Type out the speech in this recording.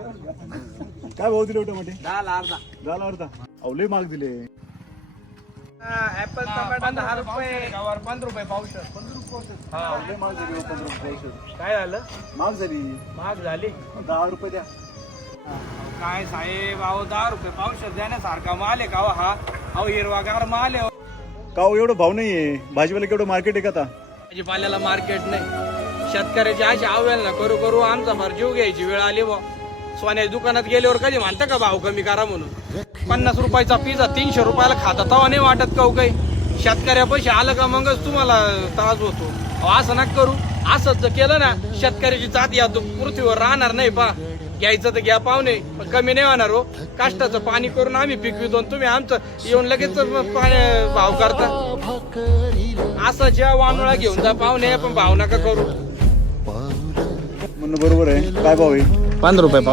काय भाव दिले टमाटे? 10 अर्धा. अवले माग दिले. ऍपल टमाटा 10 रुपये, गावावर 15 रुपये पावशेर. 15 रुपये. हा अवले माग झाली 15 रुपये पावशेर. काय झालं? माग झाली. महाग झाली. 10 रुपये द्या. काय साहेब, अहो 10 रुपये पावशेर देण्यासारखा माल आहे का हो हा? अहो हिरवागार माल आहे. का हो एवढं भाव नाहीये? भाजीवाला केवढं मार्केट आहे का आता? भाजीपाल्याला मार्केट नाही. शेतकऱ्याची अशी आवेल ना करू करू आमचा फार जीव घ्यायची वेळ आली बा. सोन्याच्या दुकानात गेल्यावर कधी म्हणता का भाव कमी करा म्हणून? 50 रुपयाचा पिझ्झा 300 रुपयाला खाता तवा नाही वाटत का काही? शेतकऱ्यापाशी आलं का मगच तुम्हाला त्रास होतो. असं नका करू. असंच जर केलं ना शेतकऱ्याची जात या पृथ्वीवर राहणार नाही. पा घ्यायचं तर घ्या पाहुणे, पण कमी नाही होणार हो. काष्टाचं पाणी करून आम्ही पिकवितो, तुम्ही आमचं येऊन लगेच भाव करता. असं ज्या वानुळा घेऊन जा पाहुणे, पण भाव नका करू. म्हणणं बरोबर आहे. काय भाव आहे? 15 रुपये.